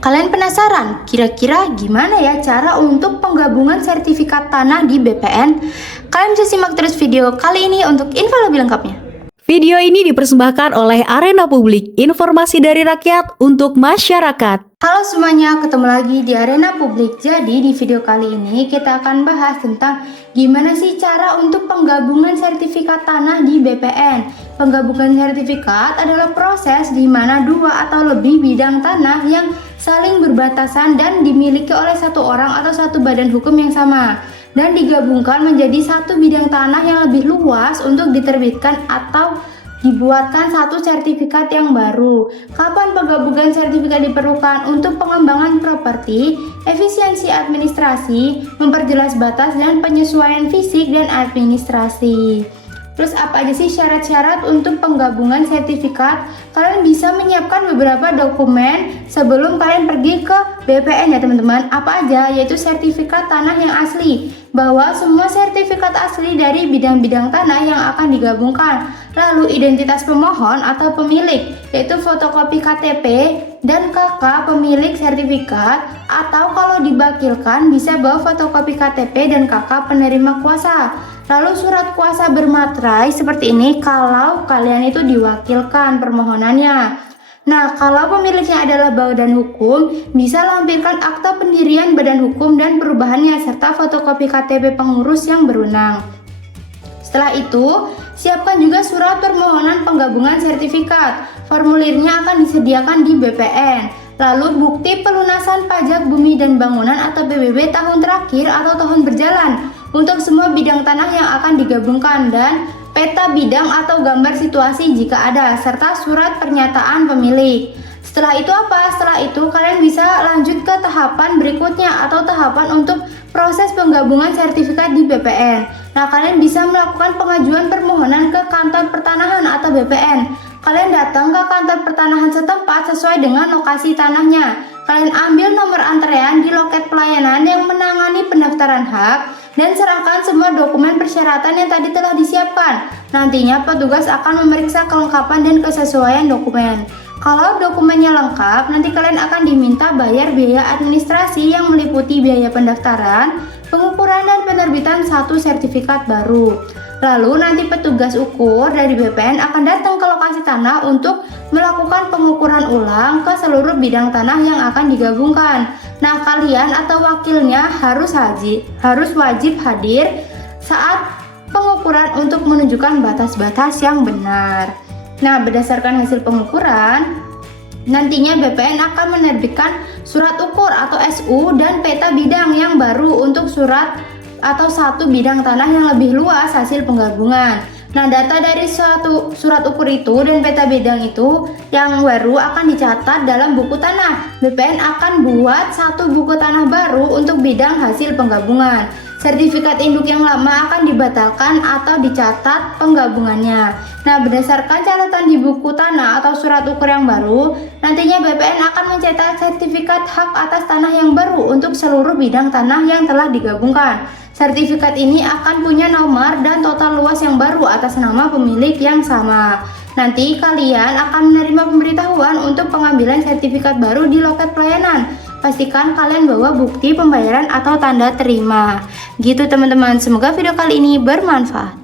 Kalian penasaran kira-kira gimana ya cara untuk penggabungan sertifikat tanah di BPN? Kalian bisa simak terus video kali ini untuk info lebih lengkapnya. Video ini dipersembahkan oleh Arena Publik, informasi dari rakyat untuk masyarakat. Halo semuanya, ketemu lagi di Arena Publik. Jadi di video kali ini kita akan bahas tentang gimana sih cara untuk penggabungan sertifikat tanah di BPN. Penggabungan sertifikat adalah proses di mana dua atau lebih bidang tanah yang saling berbatasan dan dimiliki oleh satu orang atau satu badan hukum yang sama, dan digabungkan menjadi satu bidang tanah yang lebih luas untuk diterbitkan atau dibuatkan satu sertifikat yang baru. Kapan penggabungan sertifikat diperlukan? Untuk pengembangan properti, efisiensi administrasi, memperjelas batas dan penyesuaian fisik dan administrasi. Terus apa aja sih syarat-syarat untuk penggabungan sertifikat? Kalian bisa menyiapkan beberapa dokumen sebelum kalian pergi ke BPN ya teman-teman. Apa aja? Yaitu sertifikat tanah yang asli, bahwa semua sertifikat asli dari bidang-bidang tanah yang akan digabungkan. Lalu identitas pemohon atau pemilik, yaitu fotokopi KTP dan KK pemilik sertifikat, atau kalau dibakilkan bisa bawa fotokopi KTP dan KK penerima kuasa. Lalu surat kuasa bermaterai seperti ini kalau kalian itu diwakilkan permohonannya. Nah, kalau pemiliknya adalah badan hukum, bisa lampirkan akta pendirian badan hukum dan perubahannya serta fotokopi KTP pengurus yang berwenang. Setelah itu, siapkan juga surat permohonan penggabungan sertifikat. Formulirnya akan disediakan di BPN. Lalu bukti pelunasan pajak bumi dan bangunan atau PBB tahun terakhir atau tahun berjalan untuk semua bidang tanah yang akan digabungkan, dan peta bidang atau gambar situasi jika ada, serta surat pernyataan pemilik. Setelah itu apa? Setelah itu kalian bisa lanjut ke tahapan berikutnya atau tahapan untuk proses penggabungan sertifikat di BPN. Nah, kalian bisa melakukan pengajuan permohonan ke kantor pertanahan atau BPN. Kalian datang ke kantor pertanahan setempat sesuai dengan lokasi tanahnya. Kalian ambil nomor antrean di loket pelayanan yang menangani pendaftaran hak dan serahkan semua dokumen persyaratan yang tadi telah disiapkan. Nantinya petugas akan memeriksa kelengkapan dan kesesuaian dokumen. Kalau dokumennya lengkap, nanti kalian akan diminta bayar biaya administrasi yang meliputi biaya pendaftaran, pengukuran dan penerbitan satu sertifikat baru. Lalu nanti petugas ukur dari BPN akan datang ke lokasi tanah untuk melakukan pengukuran ulang ke seluruh bidang tanah yang akan digabungkan. Nah, kalian atau wakilnya harus wajib hadir saat pengukuran untuk menunjukkan batas-batas yang benar. Nah, berdasarkan hasil pengukuran, nantinya BPN akan menerbitkan surat ukur atau SU dan peta bidang yang baru untuk surat atau satu bidang tanah yang lebih luas hasil penggabungan. Nah, data dari suatu surat ukur itu dan peta bidang itu yang baru akan dicatat dalam buku tanah. BPN akan buat satu buku tanah baru untuk bidang hasil penggabungan. Sertifikat induk yang lama akan dibatalkan atau dicatat penggabungannya. Nah, berdasarkan catatan di buku tanah atau surat ukur yang baru, nantinya BPN akan mencetak sertifikat hak atas tanah yang baru untuk seluruh bidang tanah yang telah digabungkan. Sertifikat ini akan punya nomor dan total luas yang baru atas nama pemilik yang sama. Nanti kalian akan menerima pemberitahuan untuk pengambilan sertifikat baru di loket pelayanan. Pastikan kalian bawa bukti pembayaran atau tanda terima. Gitu teman-teman, semoga video kali ini bermanfaat.